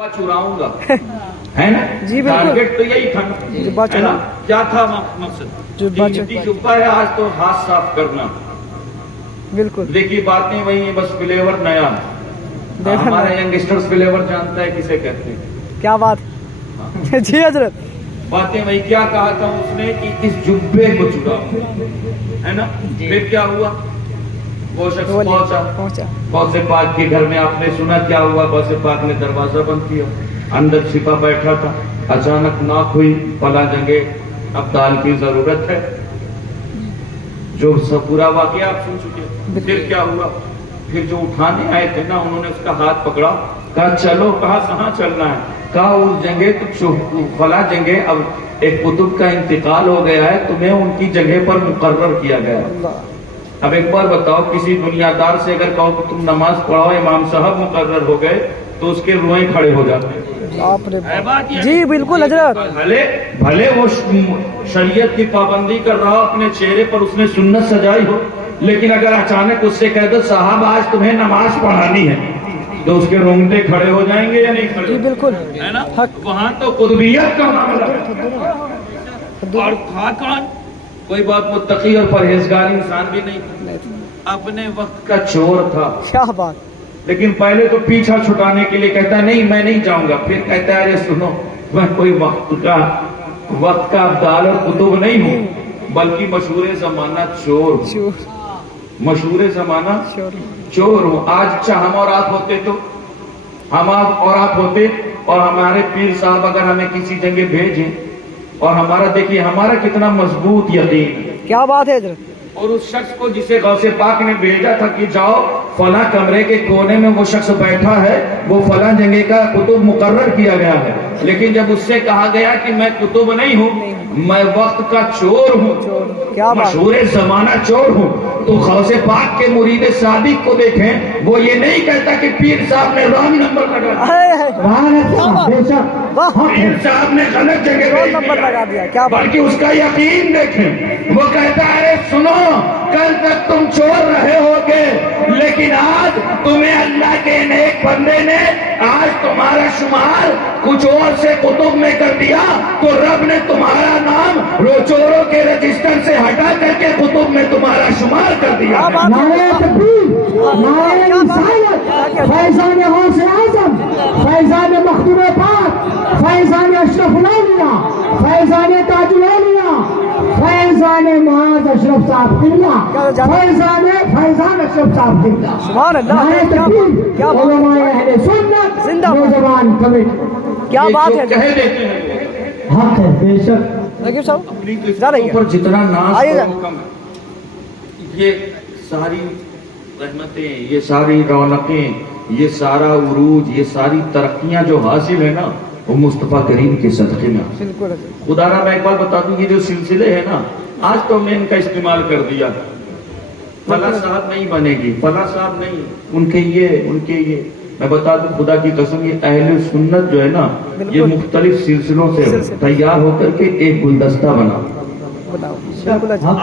चुराऊंगा है ना जी बिल्कुल। टारगेट तो यही था ना, है ना? क्या था मकसद? जुब्बा है, आज तो हाथ साफ करना। बिल्कुल देखिए बातें वही है, बस फ्लेवर नया है। हमारे यंगस्टर्स फ्लेवर जानता है किसे कहते हैं। क्या बात जी हजरत। बातें वही, क्या कहा था उसने कि इस जुब्बे को चुराऊंगा, है ना? फिर क्या हुआ? वो शख्स पहुंचा गौसे पाक के घर में। आपने सुना क्या हुआ? गौसे पाक ने दरवाजा बंद किया, अंदर छिपा बैठा था। अचानक नॉक हुई, फला जंगे अब्दाल की जरूरत है, जो सब पूरा वाकया आप सुन चुके। फिर क्या हुआ? फिर जो उठाने आए थे ना, उन्होंने उसका हाथ पकड़ा, कहा चलो। कहा कहाँ चलना है? कहा उस जगह तो फला जगह अब एक कुतुब का इंतकाल हो गया है, तुम्हें उनकी जगह पर मुकर्रर किया गया है। अब एक बार बताओ, किसी दुनियादार से अगर कहो कि तुम नमाज पढ़ाओ, इमाम साहब मुकर्रर हो गए, तो उसके रोए खड़े हो जाते हैं। जी बिल्कुल हजरत। भले वो शरीयत की पाबंदी कर रहा हो, अपने चेहरे पर उसने सुन्नत सजाई हो, लेकिन अगर अचानक उससे कह दो साहब आज तुम्हें नमाज पढ़ानी है, तो उसके रोंगटे खड़े हो जाएंगे या नहीं खड़े? जी बिल्कुल, है ना? वहाँ तो कुतुबियत का मामला है। और था कौन? कोई बहुत मुत्तकी और परहेजगार इंसान भी नहीं, अपने वक्त का चोर था। क्या बात। लेकिन पहले तो पीछा छुटाने के लिए कहता नहीं मैं नहीं जाऊंगा, फिर कहता है अरे सुनो, मैं कोई वक्त का अब्दाल और कुतुब नहीं हूँ, बल्कि मशहूर जमाना चोर, मशहूर जमाना चोर हूँ। आज अच्छा हम और आप होते तो हम और आप होते, और हमारे पीर साहब अगर हमें किसी जगह भेजें, और हमारा देखिए हमारा कितना मजबूत यकीन। क्या बात है हजरत। और उस शख्स को जिसे गौसे पाक ने भेजा था कि जाओ फला कमरे के कोने में वो शख्स बैठा है, वो फला जगह का कुतुब मुकर्रर किया गया है, लेकिन जब उससे कहा गया कि मैं कुतुब नहीं हूँ, मैं वक्त का चोर हूँ, मशहूर जमाना चोर हूँ, तो गौसे पाक के मुरीद सादिक को देखें, वो ये नहीं कहता कि पीर साहब ने रॉन्ग नंबर लगा दिया, पीर साहब ने गलत जगह नंबर लगा दिया, क्या बात। बल्कि उसका यकीन देखें, वो कहता है सुनो, कल तक तुम चोर रहे होगे, लेकिन आज तुम्हें अल्लाह के नेक बंदे ने आज तुम्हारा शुमार कुछ और से कुतुब में कर दिया, तो रब ने तुम्हारा नाम चोरों के रजिस्टर से हटा करके कुतुब में तुम्हारा शुमार कर दिया। फैजान गौसे आज़म, फैजान मखदूम पाक, फैजान अशरफुल औलिया, फैजान ताजुल औलिया, फैजान मुआज़ अशरफ साहब किबला, फैजान अशरफ साहब किबला। सुभान अल्लाह। क्या उलमाए अहले सुन्नत नौजवान कमेटी। क्या बात है। कह देते हैं हक है बेशक, लेकिन पर जितना नाज कम है। ये सारी रहमतें, ये सारी रौनकें, ये सारा उरूज, ये सारी तरक्कियां जो हासिल है ना, वो मुस्तफा करीम के सदक़े में। खुदारा मैं एक बार बता दूं, ये जो सिलसिले है ना, आज तो मैं इनका इस्तेमाल कर दिया, फला साहब नहीं बनेगी, फला साहब नहीं, उनके ये मैं बता दूं खुदा की कसम, ये अहले सुन्नत जो है ना, ये मुख्तलिफ सिलसिलों से तैयार होकर के एक गुलदस्ता बना।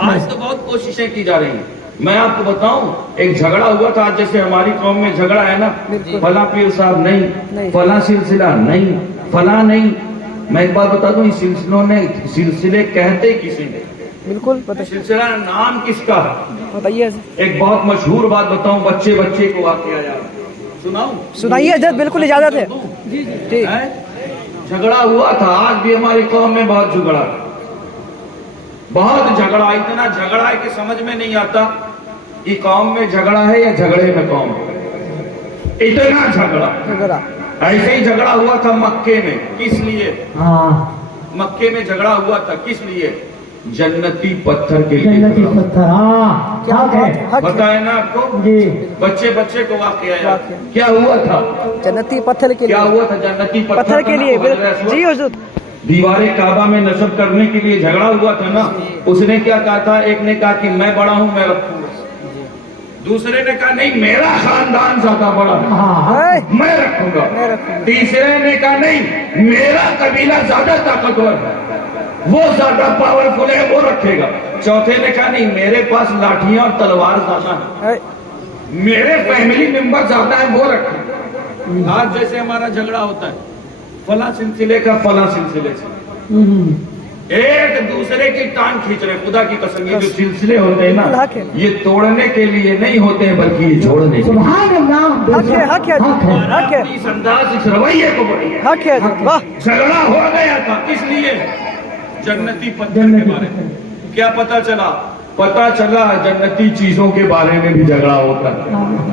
आज तो बहुत कोशिशें की जा रही हैं। मैं आपको बताऊं, एक झगड़ा हुआ था, जैसे हमारी कौम में झगड़ा है ना, फला पीर साहब नहीं, फला सिलसिला नहीं, फला नहीं। मैं एक बार बता दूं, इस सिलसिलों ने सिलसिले कहते किसी ने, बिल्कुल सिलसिला नाम किसका है बताइए। एक बहुत मशहूर बात बताऊं, बच्चे को वाकया याद सुनाऊं? सुनाइए हजरत, बिल्कुल इजाजत है। ठीक है। झगड़ा हुआ था, आज भी हमारी कौम में बहुत झगड़ा, बहुत झगड़ा, इतना झगड़ा है कि समझ में नहीं आता कि कौम में झगड़ा है या झगड़े में कौम, इतना झगड़ा। ऐसे ही झगड़ा हुआ था मक्के में, किस लिए? मक्के में झगड़ा हुआ था, किस लिए? जन्नती पत्थर के लिए। जन्नती पत्थर, पता है ना आपको जी? बच्चे को वाकया याद क्या हुआ था? जन्नती पत्थर के लिए। क्या हुआ था? जन्नती पत्थर के लिए जी हुजूर। दीवारे काबा में नस्ब करने के लिए झगड़ा हुआ था ना, उसने क्या कहा था? एक ने कहा कि मैं बड़ा हूं, मैं रखूंगा, दूसरे ने कहा नहीं मेरा खानदान ज्यादा बड़ा है, मैं रखूंगा, तीसरे ने कहा नहीं मेरा कबीला ज्यादा ताकतवर है, वो ज्यादा पावरफुल है, वो रखेगा, चौथे ने कहा नहीं मेरे पास लाठियां और तलवार ज्यादा है, मेरे फैमिली मेंबर ज्यादा है, वो रखेगा। आज जैसे हमारा झगड़ा होता है फला सिलसिले का फला सिलसिले से, एक दूसरे की टांग खींच रहे। खुदा की कसम, ये जो सिलसिले होते हैं ना, ये तोड़ने के लिए नहीं होते हैं बल्कि ये जोड़ने के लिए। हक है, हक है, हक है, इस अंदाज, इस रवैये को बढ़िए। हक है हजरत, वाह। झगड़ा हो गया था किस लिए? जन्नती पत्थर के बारे में। क्या पता चला? पता चला जन्नती चीजों के बारे में भी झगड़ा होता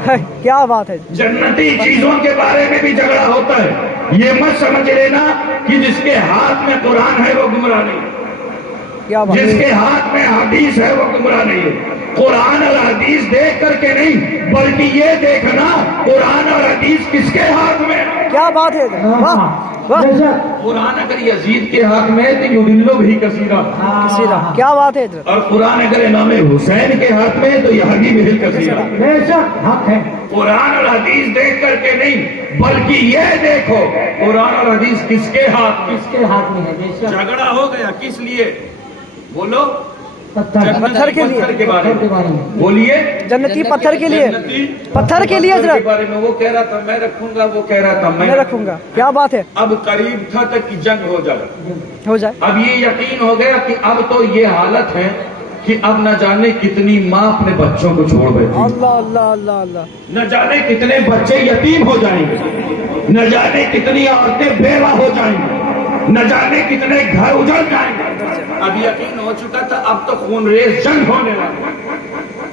है। क्या बात है। जन्नती चीजों के बारे में भी झगड़ा होता है। ये मत समझ लेना कि जिसके हाथ में कुरान है वो गुमराह नहीं है, क्या बात है। जिसके हाथ में हदीस है वो गुमराह नहीं है। कुरान और हदीस देख करके नहीं, बल्कि ये देखना कुरान और हदीस किसके हाथ में है। क्या बात है, वाह वाह। कुरान अगर यजीद के हाथ में है तो युदिल्लो भी कसीरा, क्या बात है हजरत। और कुरान अगर इमाम हुसैन के हाथ में है तो यहदी भी कसीरा। हक है। कुरान और हदीस देख करके नहीं, बल्कि ये देखो कुरान और हदीस किसके हाथ में है। झगड़ा हो गया किस लिए? बोलो। पत्थर के लिए। के बारे में बोलिए। जन्नती पत्थर के लिए, पत्थर के लिए के हजरत। बारे में वो कह रहा था मैं रखूंगा, वो कह रहा था मैं रखूंगा। क्या बात है। अब करीब था तक कि जंग हो जाए। हो जाए। अब ये यकीन हो गया कि अब तो ये हालत है कि अब न जाने कितनी माँ अपने बच्चों को छोड़ बैठी, अल्लाह अल्लाह अल्लाह अल्लाह। न जाने कितने बच्चे यतीम हो जाएंगे, न जाने कितनी औरतें बेवा हो जाएंगी, न जाने कितने घर उजड़ जाएंगे। अब यकीन हो चुका था अब तो खूनरेज जंग होने वाली है,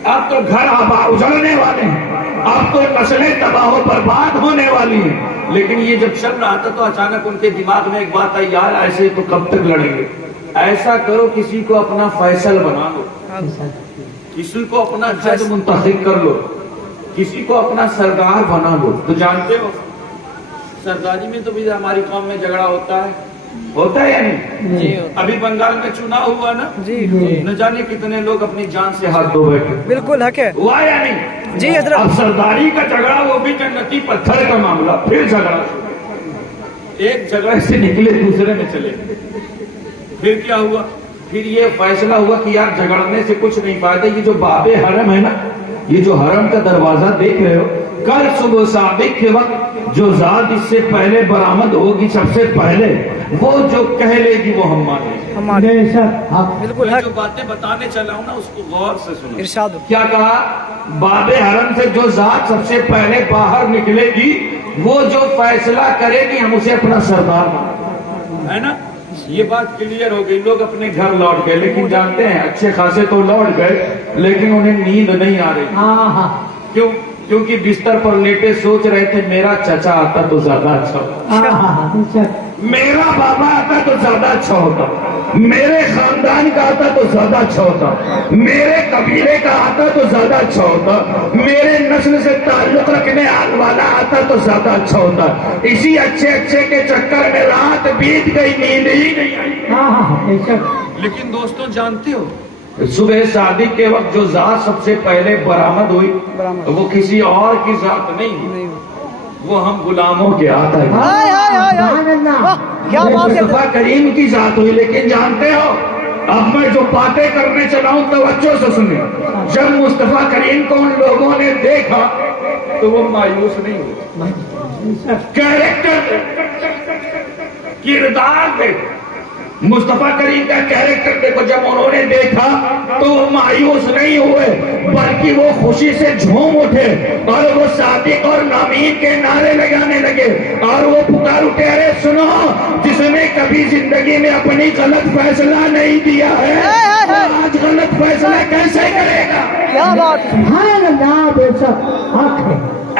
अब तो घर आबा उजड़ने वाले हैं, अब तो नस्लें तबाह बर्बाद होने वाली हैं। लेकिन ये जब चल रहा था तो अचानक उनके दिमाग में एक बात आई, यार ऐसे तो कब तक लड़ेंगे। ऐसा करो किसी को अपना फैसल बना लो, किसी को अपना जज मुंतखब कर लो, किसी को अपना सरदार बना लो। तो जानते हो सरदारी में तो भी हमारी कौम में झगड़ा होता है या नहीं? जी अभी बंगाल में चुनाव हुआ ना जी, न जाने कितने लोग अपनी जान से हाथ धो बैठे। बिल्कुल हक है। हुआ या नहीं? जी हजरत। अब सरदारी का झगड़ा, वो भी जन्नती पत्थर का मामला, फिर झगड़ा। एक जगह से निकले दूसरे में चले। फिर क्या हुआ? फिर ये फैसला हुआ कि यार झगड़ने से कुछ नहीं फायदा। ये जो बाबे हरम है ना, ये जो हरम का दरवाजा देख रहे हो, कल सुबह सादिक के वक्त जो जात इससे पहले बरामद होगी सबसे पहले, वो जो कह लेगी वो हम मानेंगे। बिल्कुल मैं हक। जो बातें बताने चला हूँ ना उसको गौर से सुनो। इरशाद हो। क्या कहा? बाबे हरम से जो जात सबसे पहले बाहर निकलेगी, वो जो फैसला करेगी हम उसे अपना सरदार मानेंगे, है ना? ये बात क्लियर हो गई। लोग अपने घर लौट गए, लेकिन जानते हैं अच्छे खासे तो लौट गए, लेकिन उन्हें नींद नहीं आ रही। क्यों? क्योंकि बिस्तर पर लेटे सोच रहे थे मेरा चचा आता तो ज्यादा अच्छा होता, मेरा बाबा आता तो ज्यादा अच्छा होता, मेरे खानदान का आता तो ज्यादा अच्छा होता, मेरे कबीले का आता तो ज्यादा अच्छा होता, मेरे नस्ल से ताल्लुक रखने वाला आता तो ज्यादा अच्छा होता। इसी अच्छे अच्छे के चक्कर में रात बीत गई, नींद ही नहीं आई। लेकिन दोस्तों जानते हो सुबह शादी के वक्त जो जात सबसे पहले बरामद हुई वो किसी और की जात नहीं, वो हम गुलामों के आता है। हाय हाय हाय हाय। वाह, क्या बात है। मुस्तफा करीम की जात हुई। लेकिन जानते हो अब मैं जो बातें करने चला हूं तवज्जो से सुनिए। जब मुस्तफा करीम को उन लोगों ने देखा तो वो मायूस नहीं हुए। कैरेक्टर, किरदार देखो, मुस्तफा करीम का कैरेक्टर देखो। जब उन्होंने देखा तो वो मायूस नहीं हुए, बल्कि वो खुशी से झूम उठे और वो सादिक और नामीन के नारे लगाने लगे और वो पुकार उठे, अरे सुनो, जिसने कभी जिंदगी में अपनी गलत फैसला नहीं दिया है आज गलत फैसला कैसे करेगा। क्या बात है।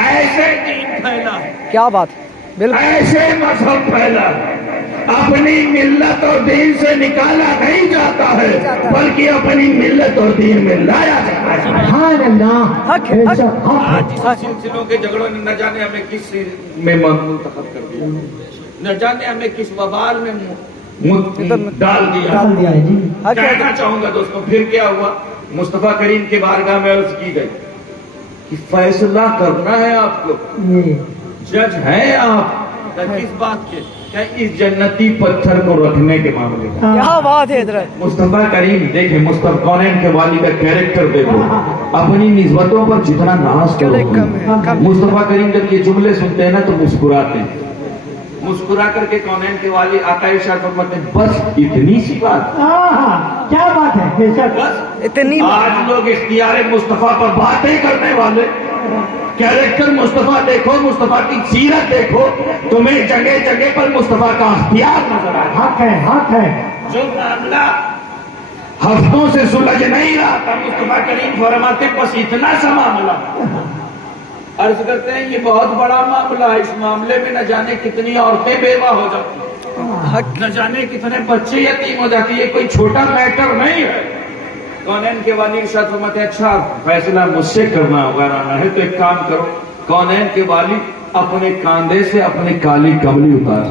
ऐसे दीन फैला, क्या बात है। बिल्कुल ऐसे मजहब फैला। अपनी मिल्लत और दीन से निकाला नहीं जाता है, बल्कि अपनी मिल्लत और दीन में लाया जाता है। हक है, हक। आज इस सिलसिलों के झगड़ों ने न जाने हमें किस में मुंतखब कर दिया, न जाने हमें किस बवाल में डाल दिया। हक है। कहना चाहूंगा दोस्तों फिर क्या हुआ? मुस्तफा करीम के बारगाह में अर्ज की गई कि फैसला करना है आपको, जज हैं आप। किस बात के? क्या इस जन्नती पत्थर को रखने के मामले में। क्या बात है हजरत। मुस्तफा करीम देखे, मुस्तफा कौनैन के वाली का कैरेक्टर देखो। अपनी निस्बतों पर जितना नाज चलो, करो कम है, कम है। मुस्तफा करीम जब ये जुमले सुनते हैं ना तो मुस्कुराते हैं, मुस्कुरा करके कौनैन के वाली आका इरशाद फरमाते हैं, बस इतनी सी बात, क्या बात है बेशक। बस इतनी आज लोग इख्तियार मुस्तफा पर बातें करने वाले, कैरेक्टर मुस्तफा देखो, मुस्तफा की सीरत देखो, तुम्हें जगह जगह पर मुस्तफा का इख्तियार नजर आए। हक है, हक है। जो मामला हफ्तों से सुलझ नहीं रहा था, मुस्तफा करीम फरमाते बस इतना सा मामला। अर्ज करते हैं ये बहुत बड़ा मामला है, इस मामले में न जाने कितनी औरतें बेवा हो जाती हैं, न जाने कितने बच्चे यतीम हो जाती है, ये कोई छोटा मैटर नहीं है। कौनैन के वाली इरशाद फरमाते हैं, अच्छा फैसला मुझसे करना होगा राना है तो एक काम करो, कौनैन के वाली अपने कांधे से अपनी काली कमली उतार।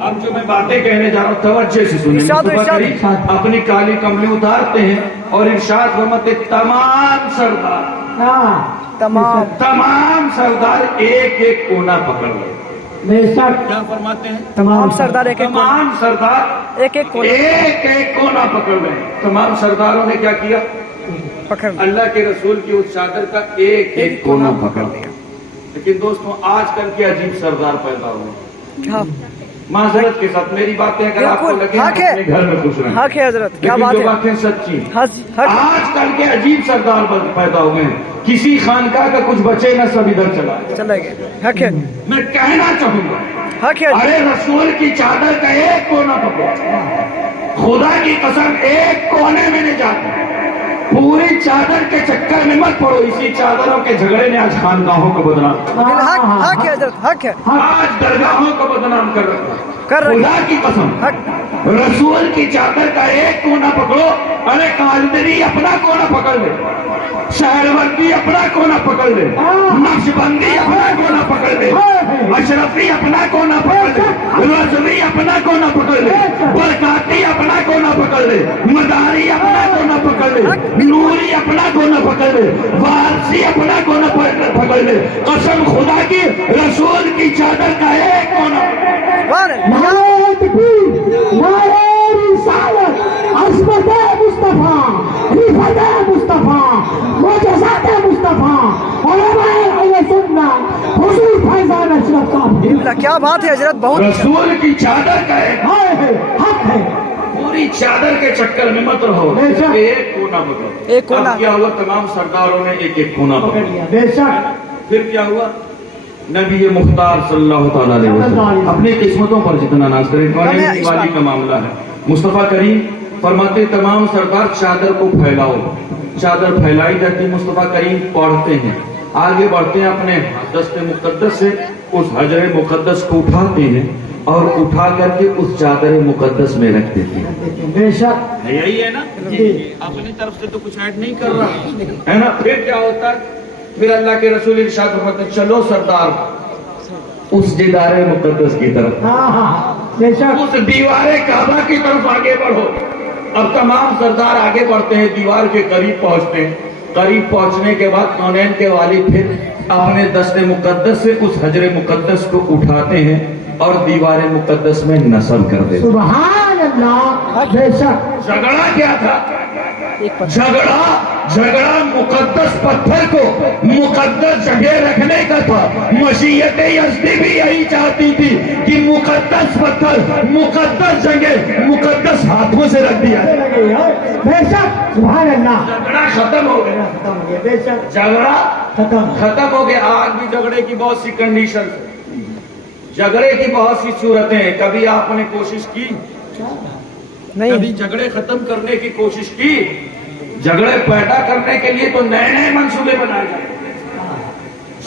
अब जो मैं बातें कहने जा रहा हूँ तवज्जो से सुनिए। इरशाद, मुस्तफा इरशाद। करीम अपनी काली कमली उतारते हैं और इरशाद फरमाते तमाम सरदार, तमाम सरदार एक एक कोना पकड़ ले। बेशक क्या फरमाते हैं? तमाम सरदार एक एक तमाम सरदार एक एक कोना एक एक कोना पकड़ ले। तमाम सरदारों ने क्या किया? पकड़ लिया। अल्लाह के रसूल की उस चादर का एक एक कोना पकड़ लिया। लेकिन दोस्तों आजकल के अजीब सरदार पैदा हुए, हाँ, माजरत के साथ मेरी बातें अगर आपको बिल्कुल, लगे हक है। अपने घर में खुश रहें, हक है हजरत, क्या लेकिन बात जो है। बातें सच्ची, हक आजकल के अजीब सरदार पैदा हुए हैं। किसी खानका का कुछ बचे न सब इधर चला है। चले गए। हक है, मैं कहना चाहूंगा, हक है। अरे रसूल की चादर का एक कोना पकड़ो, खुदा की कसम एक कोने में नहीं जाते, पूरी चादर के चक्कर में मत पड़ो। इसी चादरों के झगड़े ने आज खानगाहों को बदनाम, हक हक है हजरत, हक है। आज दरगाहों को बदनाम कर रखा है। कर रही खुदा की कसम, हक रसूल की चादर का एक कोना पकड़ो, अरे कादरी अपना कोना पकड़ ले, शहरवर्दी अपना कोना पकड़ ले, नक्शबंदी अपना कोना पकड़ ले, अशरफी अपना कोना पकड़ ले, रजवी अपना कोना पकड़ ले, बरकाती अपना कोना पकड़ ले, मदारी अपना कोना पकड़ ले, नूरी अपना कोना पकड़ ले, वारसी अपना कोना पकड़ ले। कसम खुदा की, रसूल की चादर का एक कोना नारे तकबीर, नारे रिसालत, अज़मत मुस्तफा, रिफत मुस्तफा, मोजज़ात मुस्तफा, उलमाए अहले सुन्नत, हुजूर फैज़ान अशरफ साहब। क्या बात है हजरत, बहुत रसूल की चादर का एक, है, हक है। पूरी चादर के चक्कर में मत रहो, बेशक। एक कोना पकड़ो। एक कोना। अब क्या हुआ? तमाम सरदारों ने एक एक कोना पकड़ पकड़ लिया बेशक। फिर क्या हुआ? नबी मुख्तार सल्लल्लाहु ताला अलैहि वसल्लम अपनी किस्मतों पर जितना नाज करें, कौनैन वाली का मामला है। मुस्तफा करीम फरमाते तमाम सरदार चादर को फैलाओ, चादर फैलाई जाती, मुस्तफा करीम पढ़ते हैं, आगे बढ़ते हैं, अपने दस्ते मुकद्दस से उस हजर मुकद्दस को उठाते हैं और उठा करके उस चादर मुकद्दस में रख देते हैं। बेशक यही है ना, अपनी तरफ से तो कुछ ऐड नहीं कर रहा है ना। फिर क्या होता है? फिर अल्लाह के रसूल इरशाद फरमाते हैं, चलो सरदार उस दीदारे मुकद्दस की तरफ, बेशक उस दीवारे काबा की तरफ आगे बढ़ो। अब तमाम सरदार आगे बढ़ते हैं, दीवार के करीब पहुंचते हैं। करीब पहुंचने के बाद कौनैन के वाली फिर अपने दस्ते मुकद्दस से उस हजरे मुकद्दस को उठाते हैं और दीवारे मुकद्दस में नस्ब कर देते हैं। सुभान अल्लाह। बेशक झगड़ा क्या था? झगड़ा मुकद्दस पत्थर को मुकद्दस जगह रखने का था। मशीयत यज़दी भी यही चाहती थी कि मुकद्दस पत्थर मुकद्दस जगह मुकद्दस हाथों से रख दिया जाए। बेशक सुभान अल्लाह। झगड़ा खत्म हो गया, खत्म हो गया। बेशक झगड़ा खत्म। खत्म हो गया। आज भी झगड़े की बहुत सी कंडीशन, झगड़े की बहुत सी सूरतें हैं। कभी आपने कोशिश की? नहीं। कभी झगड़े खत्म करने की कोशिश की? झगड़े पैदा करने के लिए तो नए नए मंसूबे बनाए जाते हैं,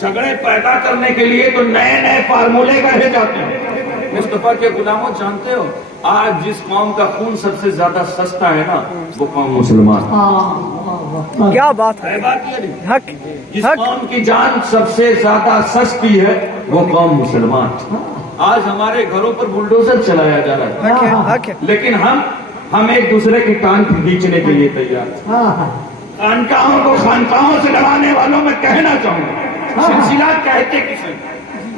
झगड़े पैदा करने के लिए तो नए नए फार्मूले गढ़े जाते हैं। मुस्तफा के गुलामों, जानते हो आज जिस कौम का खून सबसे ज्यादा सस्ता है ना, वो कौम मुसलमान। क्या बात है, बात ये नहीं, हक जिस हक कौम की जान सबसे ज्यादा सस्ती है वो कौम मुसलमान। आज हमारे घरों पर बुलडोजर चलाया जा रहा है, हक है, हक है। लेकिन हम एक दूसरे की टांग खींचने के लिए तैयार हैं। खानकाहों को खानकाहों से लड़ाने वालों में कहना चाहूंगा, सिलसिला कहते किसे?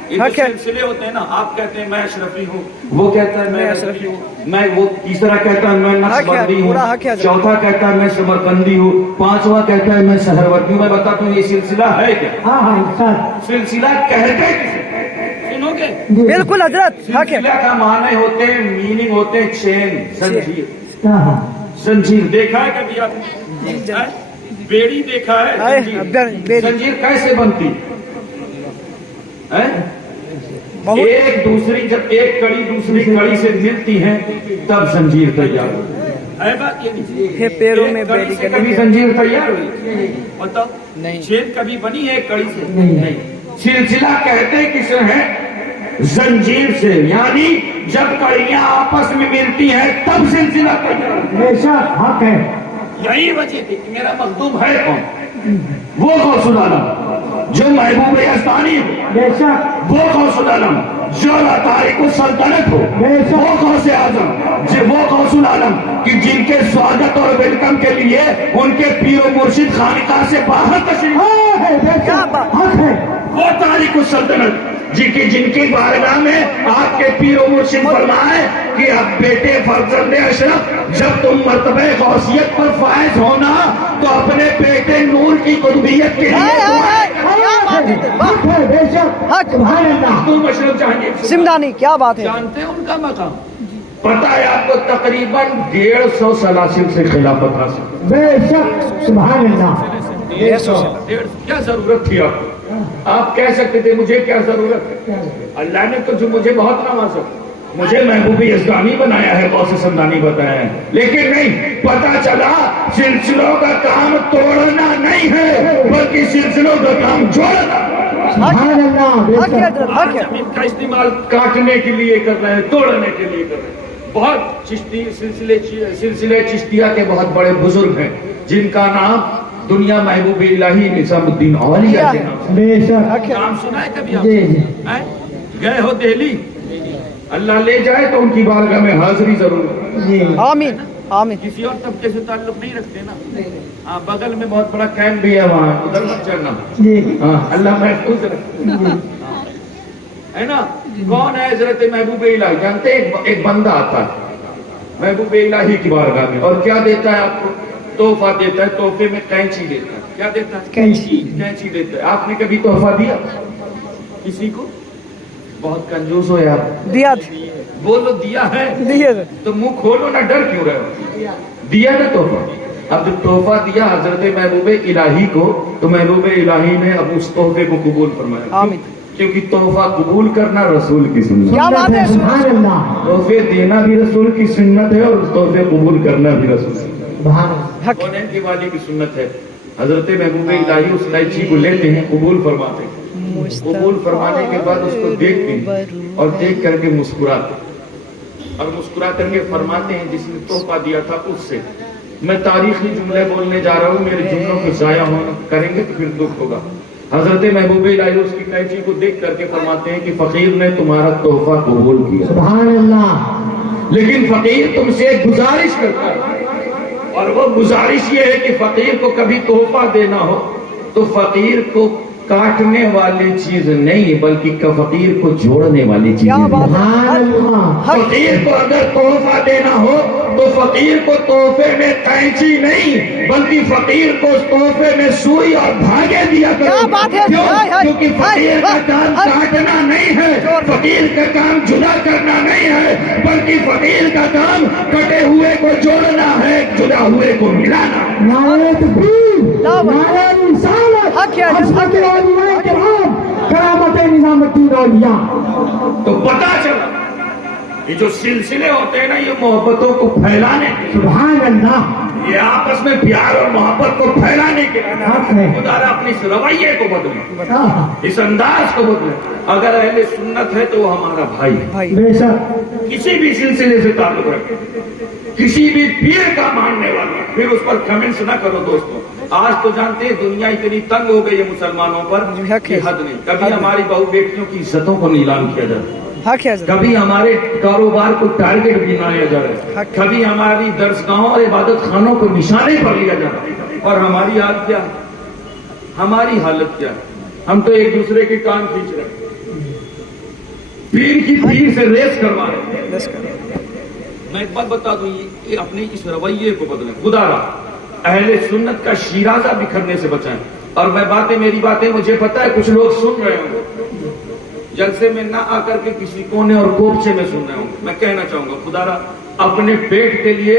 ये जो हक है। सिलसिले होते हैं ना, आप कहते हैं मैं अशरफी हूँ, वो कहता है मैं अशरफी हूँ, मैं वो तीसरा कहता है मैं नक्शबंदी हूँ, पूरा हक है। चौथा कहता है मैं समरकंदी हूँ, पांचवा कहता है मैं सहरवर्ती हूँ। मैं बताता हूँ ये सिलसिला है क्या? हाँ हाँ इरशाद। सिलसिला कहते किसे? सुनोगे? जी। बिल्कुल हजरत हक है। सिलसिला का माने होते हैं, मीनिंग होते हैं चेन, जंजीर। हाँ हाँ। जंजीर देखा है कभी आपने? हैं? बेड़ी देखा है? आए, जंजीर बेड़ी। जंजीर कैसे बनती है? बहुत एक दूसरी, जब एक कड़ी दूसरी कड़ी से मिलती है तब जंजीर तैयार है बात ये नहीं? है पैरों में एक कड़ी बेड़ी से गले कभी में। जंजीर तैयार हुई? बताओ। नहीं। चेन कभी बनी है एक कड़ी से? नहीं। सिलसिला कहते किसे है? जंजीर से, यानी जब कड़ियां आपस में मिलती हैं तब सिलसिला तैयार है। बेशक हक है। यही वजह थी कि मेरा मखदूम है कौन? वो गौसुल आलम जो महबूब यज़दानी हो, बेशक वो गौसुल आलम जो तारिक सल्तनत हो, वो गौसे आजम वो गौसुल आलम कि जिनके स्वागत और वेलकम के लिए उनके पीर मुर्शिद खानिका से बाहर तशरीफ, हाँ है बेशक क्या बात? हक है। वो तारिक सल्तनत जिनकी बारगाह में आपके पीर मुर्शिद फरमाए कि अब बेटे फर्जंदे अशरफ, जब तुम मर्तबे गौसियत पर फायज होना तो अपने बेटे नूर की कुतुबियत के लिए क्या बात है? वाह। हक है बेशक। हक। सुभान अल्लाह। तुम अशरफ जहांगीर सिमदानी क्या बात है? जानते हैं उनका मकाम? पता है आपको? तकरीबन 150 सलासिल से खिलाफत हासिल। बेशक सुभान अल्लाह। 150 क्या जरूरत थी आपको? आप कह सकते थे मुझे क्या जरूरत है? अल्लाह ने तो जो मुझे बहुत नवाजा, मुझे महबूबी यज़दानी बनाया है, गौसे समदानी बताया है, लेकिन नहीं, पता चला सिलसिलों का काम तोड़ना नहीं है बल्कि सिलसिलों का काम जोड़ना। सुभान अल्लाह। हक है बेशक हजरत हक है। जमीन का इस्तेमाल काटने के लिए कर रहे हैं, तोड़ने के लिए कर रहे हैं। बहुत चिश्ती सिलसिले चिश्तिया के बहुत बड़े बुजुर्ग हैं जिनका नाम दुनिया महबूब इलाही निजामुद्दीन औलिया के नाम से। बेशक हक है। नाम सुना है कभी जी आपने? जी। हैं? गए हो दिल्ली? अल्लाह ले जाए तो उनकी बारगाह में हाजिरी जरूर। जी आमीन आमीन। किसी और तबके से ताल्लुक नहीं रखते ना। हाँ, बगल में बहुत बड़ा कैंप भी है वहाँ, उधर मत चढ़ना। जी हाँ, अल्लाह महफूज रखे, है ना? कौन है हजरत महबूब इलाही? जानते हैं? एक बंदा आता है महबूब इलाही की बारगाह में और क्या देता है आपको? तोहफा देता है। तोहफे में कैंची देता है। क्या देता है? कैंची। कैंची देता है। आपने कभी तोहफा दिया किसी को? बहुत कंजूस हो यार। दिया बोलो दिया है दिए तो मुंह खोलो ना, डर क्यों रहे हो? दिया ना तोहफा। अब जब तोहफा दिया हजरत महबूब इलाही को तो महबूब इलाही ने अब उस तोहफे को कबूल फरमाया। आमीन। क्योंकि तोहफा कबूल करना रसूल की सुन्नत, क्या बात है? सुभान अल्लाह। तोहफे देना भी रसूल की सुन्नत है और तोहफे कबूल करना भी रसूल की। सुभान अल्लाह। हक कौन है की वाली की सुन्नत है? हजरत महबूब इलाही उस कैंची को लेते हैं, कबूल फरमाते हैं। कबूल फरमाने के बाद उसको देखते हैं और देख करके मुस्कुराते हैं और मुस्कुरा करके फरमाते हैं जिसने तोहफा दिया था उससे, मैं तारीखी जुमले बोलने जा रहा हूँ, मेरे जुमलों को जाया होना करेंगे तो फिर दुख होगा। हजरत महबूब इलाही उसकी कैंची को देख करके फरमाते हैं कि फकीर ने तुम्हारा तोहफा कबूल किया, सुभान अल्लाह। लेकिन फकीर तुमसे एक गुजारिश करता है और वो गुजारिश ये है कि फकीर को कभी तोहफा देना हो तो फकीर को काटने वाली चीज नहीं बल्कि फकीर को जोड़ने वाली चीज। क्या बात है? सुभान अल्लाह। हक। फकीर को अगर तोहफा देना हो तो फकीर को तोहफे में कैंची नहीं बल्कि फकीर को उस तोहफे में सुई और धागे दिया करो। क्या बात है? क्यों? हाय, हाय, क्योंकि फकीर का हाय, काम हाय। काटना नहीं है, फकीर का काम जुदा करना नहीं है बल्कि फकीर का काम कटे हुए को जोड़ना है, जुदा हुए को मिलाना। नारे तकबीर, नारे रिसालत, हक है, हक है। औलिया किराम, करामत निजामुद्दीन औलिया। तो पता चला ये जो सिलसिले होते हैं ना ये मोहब्बतों को फैलाने के लिए, सुभान अल्लाह। ये आपस में प्यार और मोहब्बत को फैलाने के हक है। लिए खुदा अपने इस रवैये को बदले, हाँ, इस अंदाज को बदले। अगर अहले सुन्नत है तो वो हमारा भाई है, भाई बेशक किसी भी सिलसिले से ताल्लुक रखे, किसी भी पीर का मानने वाला, फिर उस पर कमेंट्स ना करो दोस्तों। आज तो जानते हैं दुनिया इतनी तंग हो गई है मुसलमानों पर कि हद नहीं। कभी हमारी बहू बेटियों की इज्जतों को नीलाम किया जाता है, हक है हजरत। कभी हमारे कारोबार को टारगेट भी बनाया जा रहा है, कभी हमारी दरसगाहों और इबादत खानों को निशाने पर लिया जा रहा है। और हमारी हालत क्या है? हमारी हालत क्या है? हम तो एक दूसरे के कान खींच रहे हैं, پیر کی پیر سے ریس کروا رہے ہیں. بس کرو. میں ایک بات بتا دوں, یہ اپنے اس رویے کو بدلیں. خدا را اہل سنت کا شیرازہ بکھرنے سے بچائیں. اور میں میری باتیں مجھے پتا ہے کچھ لوگ سن رہے ہوں گے, جلسے میں نہ آ کر کے کسی کونے اور کوپچے میں سن رہے ہوں گے. میں کہنا چاہوں گا خدا را اپنے پیٹ کے لیے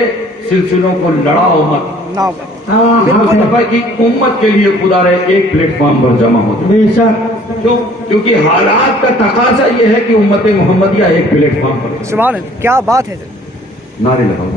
سلسلوں کو لڑاؤ مت. نہ مصطفیٰ کی امت کے لیے خدا رہے ایک پلیٹ فارم پر جمع ہوتے. بے شک. کیوں؟ کیونکہ حالات کا تقاضا یہ ہے کہ امت محمدیہ ایک پلیٹ فارم پر. سبحان اللہ, کیا بات ہے. نعرے لگاؤ.